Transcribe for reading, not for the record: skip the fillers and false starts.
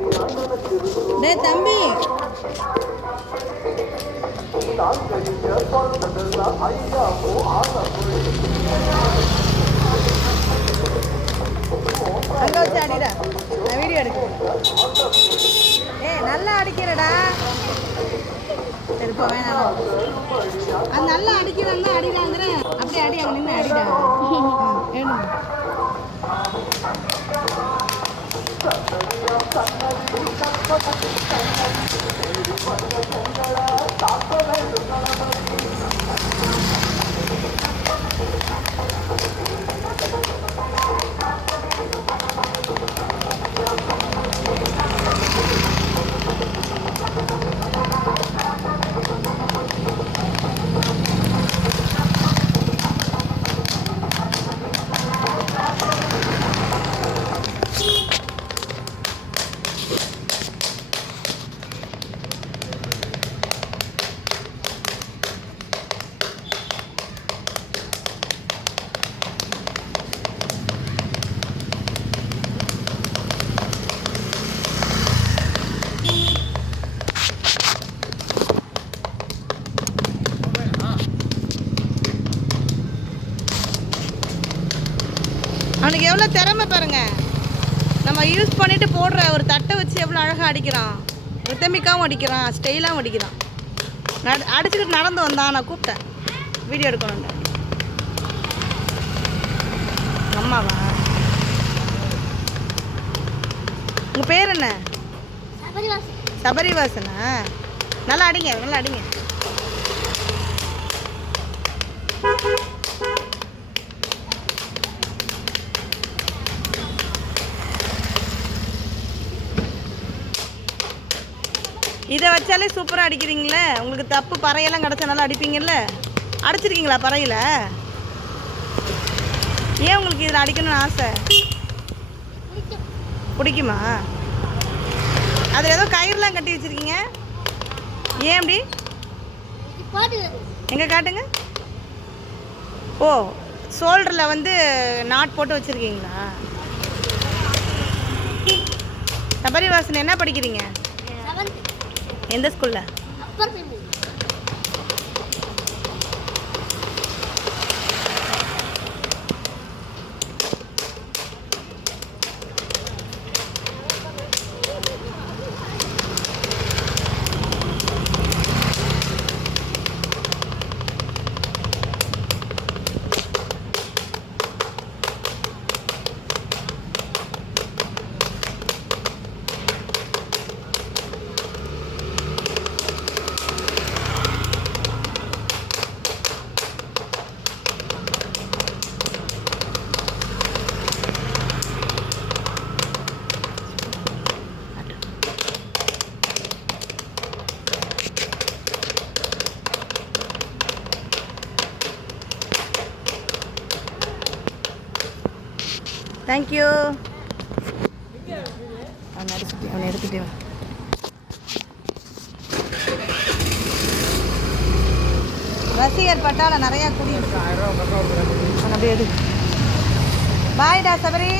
டேய் தம்பி, அங்க வச்சு அடிடா, நான் வீடியோ எடுக்கிறேன். நல்லா அடிக்கிறடா. சரி போ, வேணாம். அது நல்லா அடிக்கிறதா அடிடாங்கிற. அப்படியே அடி, அங்கே நின்று அடிடா. வேணும். அவனுக்கு எவ்வளோ திறமை பாருங்க. நம்ம யூஸ் பண்ணிட்டு போடுற ஒரு தட்டை வச்சு எவ்வளோ அழகாக அடிக்கிறான். ரித்தமிக்காவும் அடிக்கிறான், ஸ்டைலாகவும் அடிக்கிறான். அடிச்சுக்கிட்டு நடந்து வந்தான். நான் கூப்பிட்டேன் வீடியோ எடுக்கணும்னு. அம்மாவா? உங்கள் பேர் என்ன? சபரிவாசனா? நல்லா அடிங்க, நல்லா அடிங்க. இதை வச்சாலே சூப்பராக அடிக்கிறீங்களே. உங்களுக்கு தப்பு பறையெல்லாம் கிடச்சா நல்லா அடிப்பீங்கல்ல. அடிச்சிருக்கீங்களா பறையில்? ஏன் உங்களுக்கு இதில் அடிக்கணும்னு ஆசை? பிடிக்குமா? அதில் ஏதோ கயிறுலாம் கட்டி வச்சுருக்கீங்க, ஏன் அப்படி? எங்கே காட்டுங்க. ஓ, ஷோல்டரில் வந்து நாட் போட்டு வச்சுருக்கீங்களா? சபரிவாசன் என்ன படிக்கிறீங்க? எந்த ஸ்கூலில்? தேங்க்யூ. அவனை எடுத்துட்டே வா. ரசிகர் பட்டால நிறையா கூடியிருக்கான். அப்படியே எடு. பாய்டா சபரி.